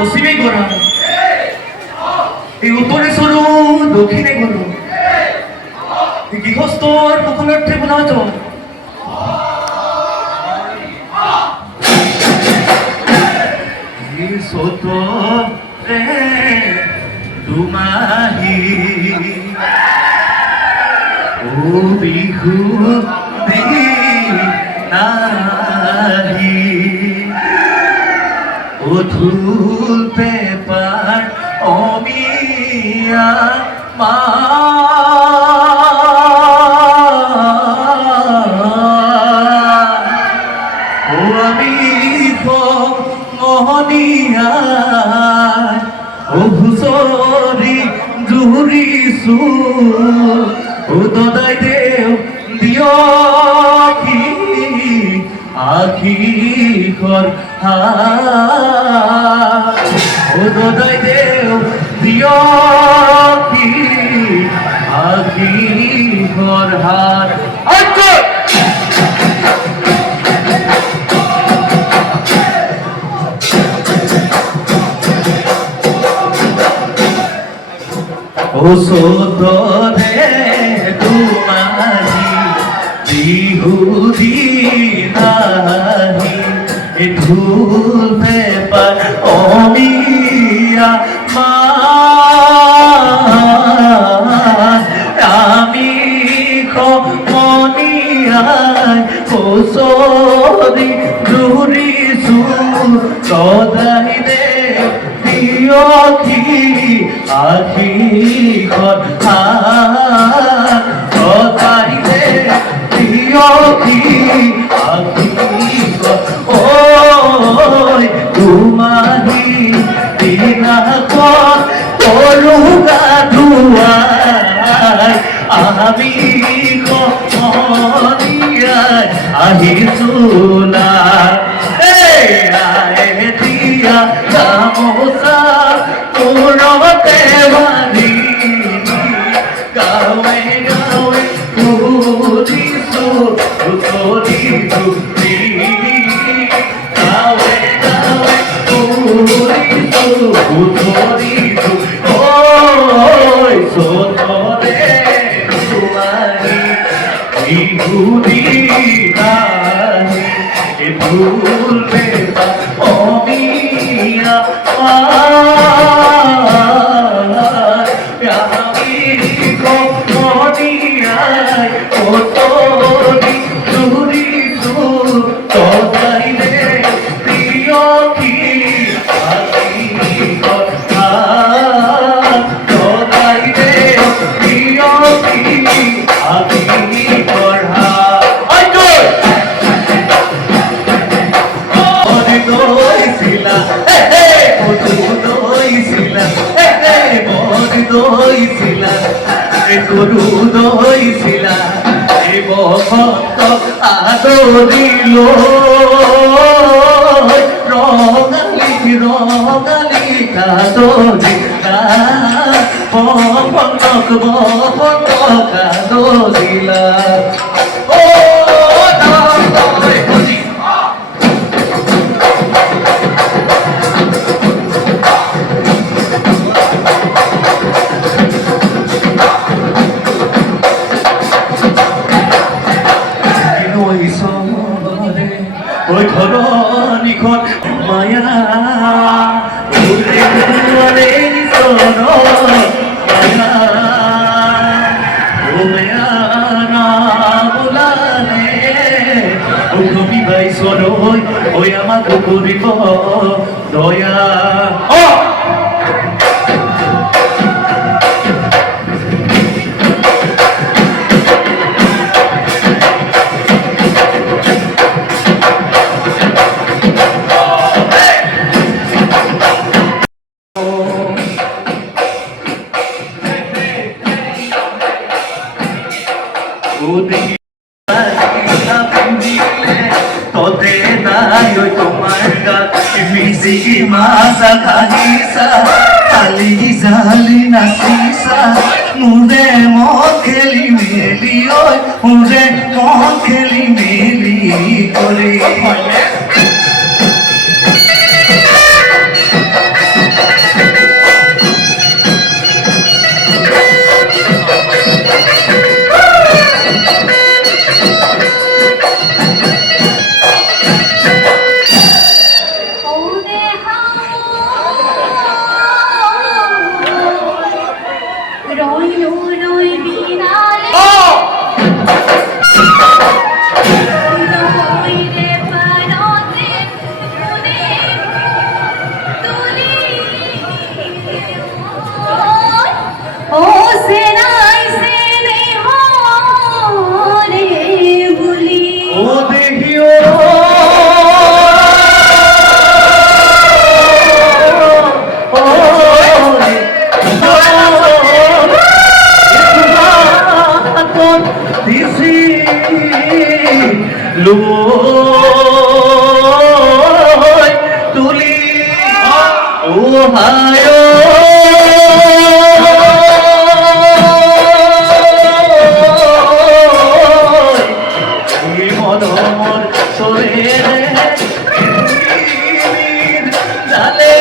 পশ্চিমে গড়া এই উত্তরে সরু দক্ষিণে গড় গৃহস্থর মুখলক্ষে বোনা চল সত রে দুমাহি ও বিহু নাহি ও ধুল পেপার অমিয়া মা ও আমি মোহনিয়া ও হুসরি জুরিসু ও দদাই দেও দিও কি আখি কর ও দদাই দেও দিও কি আখি কর হার ও সোদরে তোমারি বিহুদি নাহি এ ধুল পেপার অমিয়া মা আমি খমনিয়ায় ও সরি জুরি সুর সদাই দে দিও কি আখি কথা সদাই দে দিও কি আখি ওই তোমারি দিনা করুগা দুয়াই আমি কমনিয়ায় আহিসুলা আয় দিয়া গামোসা পুরতে বাড়ি গাওয়ে গাওয়ে পুরিসু উতরি দুটি গাওয়ে গাওয়ে পুরিসু উতরি দুটি ওই সোতরে তোমারি বিহুদি নাহি এ ভুল পেপা অমিয়া আমি কমনিয়ায় ও তোরি চুরি সুর সদাই দে প্রিয় কি আখি কথা সদাই দে প্রিয় কি আখি পড়া গরু দইছিলা এ বসন্ত আদরিল রঙালি রঙালি কাদরিলা বসন্তক বসন্ত কাদরিলা ও ওই ধরণীখন মায়া ওরে সোন মায়া ও মায়া না বুলালে ও কবি ভাই সোন ওই আমাকে করিব দয়া তোতে নাই ওই তোমার গাছ মিশি মাসা খালিসা খালি জালি নাসিসা মুরে মন খেলি মেলি ওই মুরে মন খেলি মেলি করে ওহায়ো মনোমর সরে জালে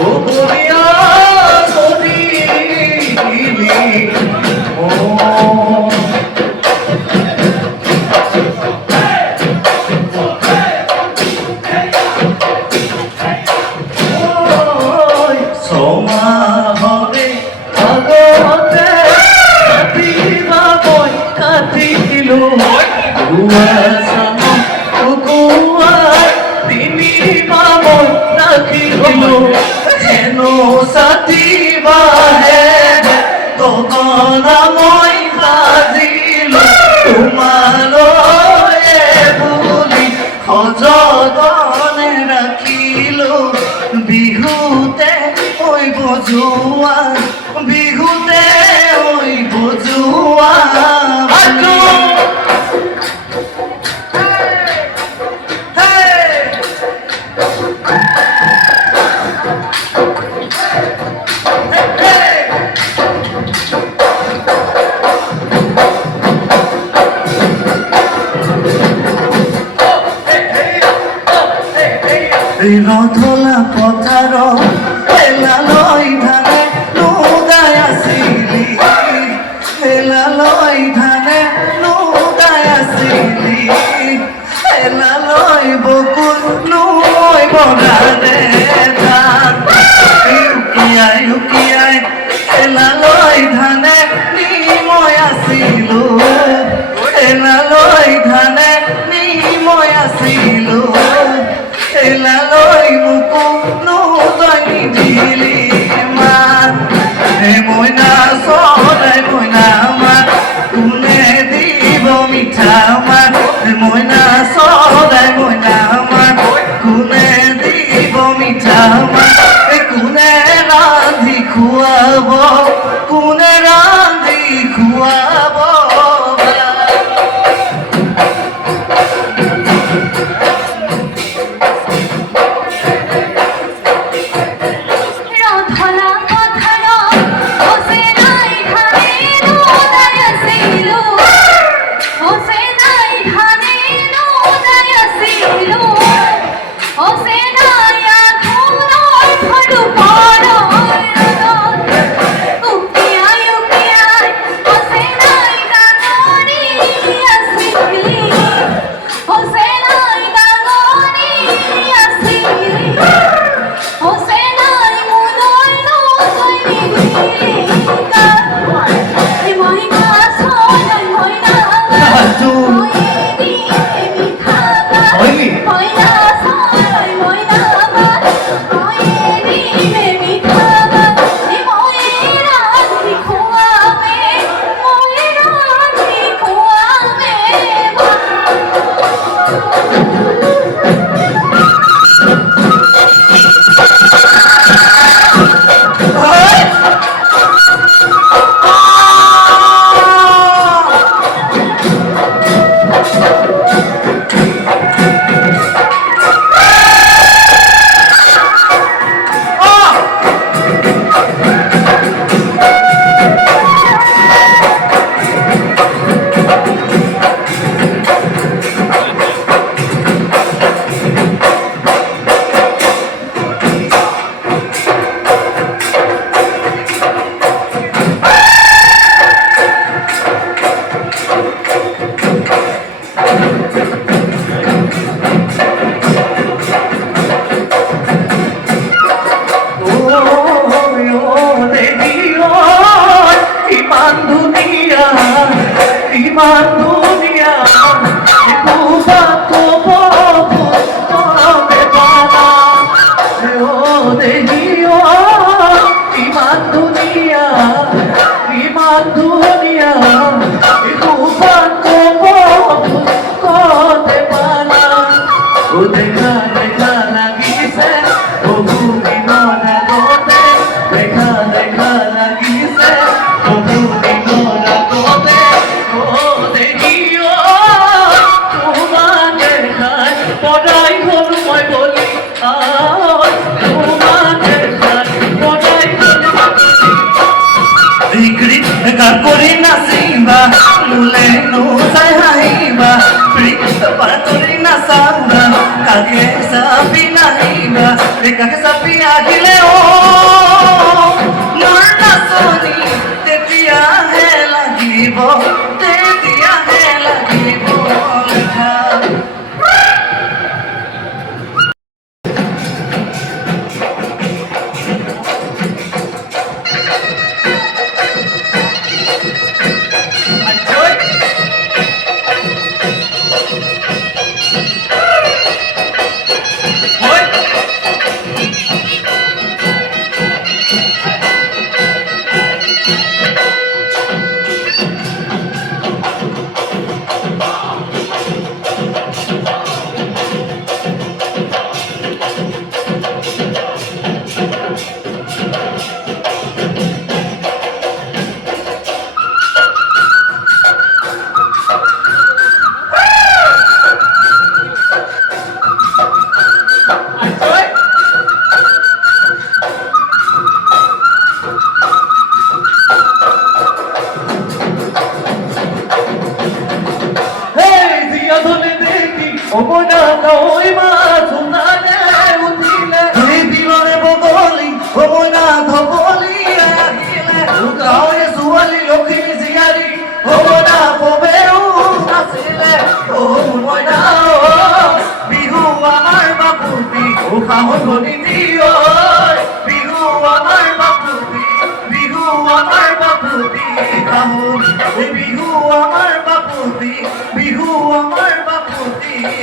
ও বলিয়া ও বিহুতে ওই বজুয়া বিহুতে ওই বজুয়া রথলা পথার হেলালই ধানে নৌদায় আসিলি হেলালই ধানে নৌদায় আসিলি হেলালই বকুল নই বনারে ধান উকিয়াই উকিয়াই হেলালই ধানে নিময় আসিল হেলালই ধানে নিময় আসিল এলালই মুকু নৌদানি দিলি মার হে ময়না সদাই ময়না আমার কোনে দিব মিঠা আমার হে ময়না সদাই ময়না আমার কোনে দিব মিঠা আমার কোনে রান্ধি খুয়াব কোনে রান্ধি খুয়াব পড়াই হল মই গান করি নাচিবা মুলে নোচাই হাঁহিবা পাৰ কৰি নাচাবা কাকে চাপি নাহিবা কাকে চাপি আহিলে মোৰ নাচনি তেতিয়াহে লাগিব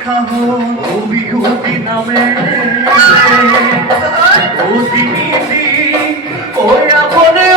লেখা বিহুতি নামে আপনে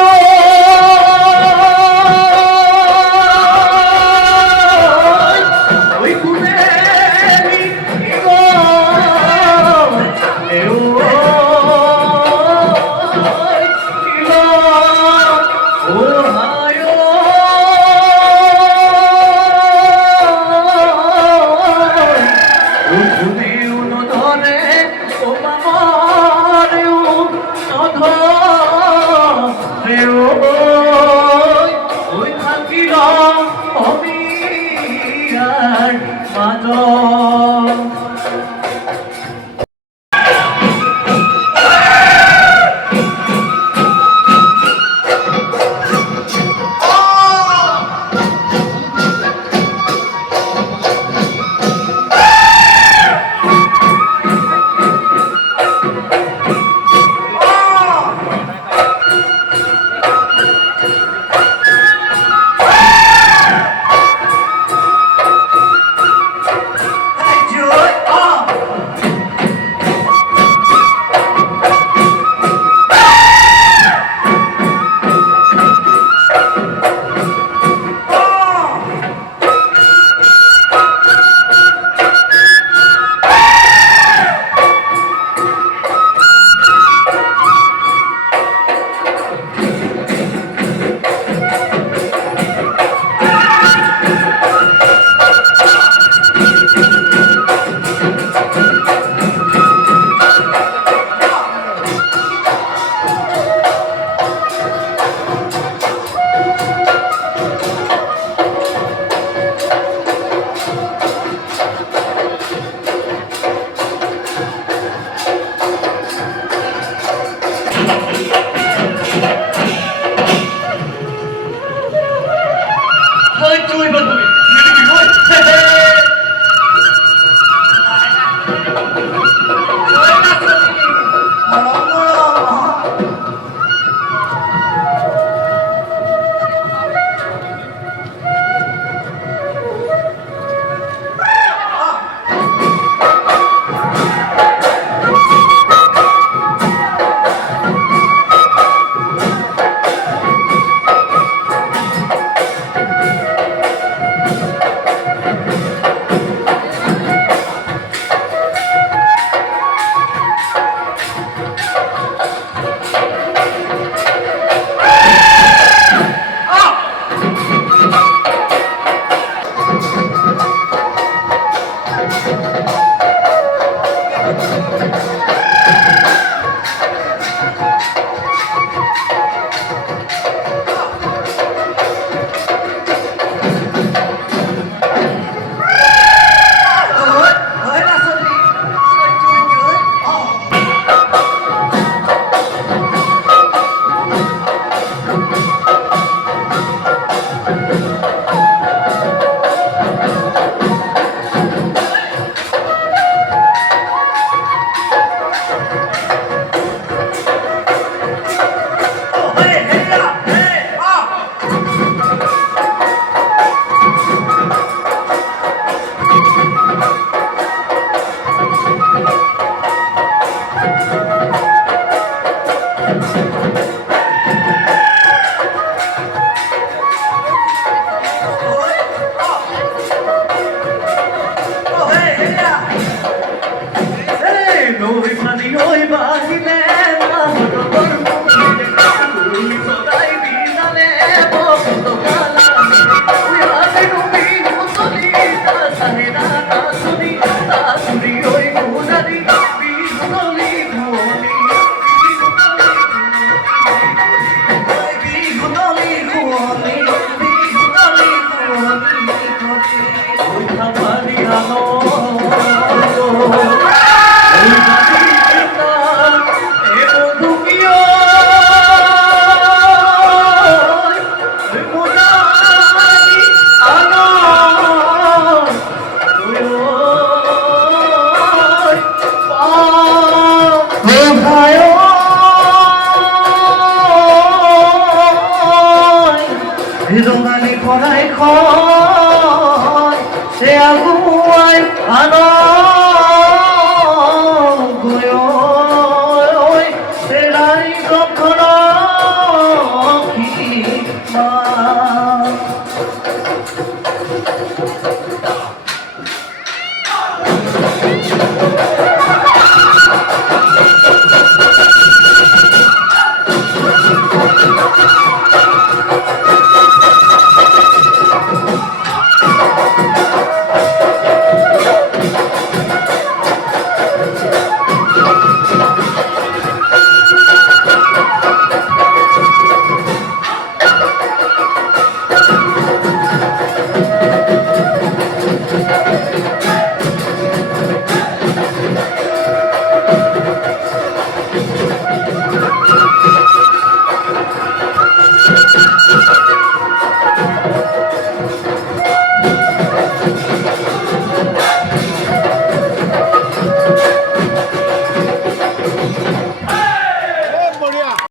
এখন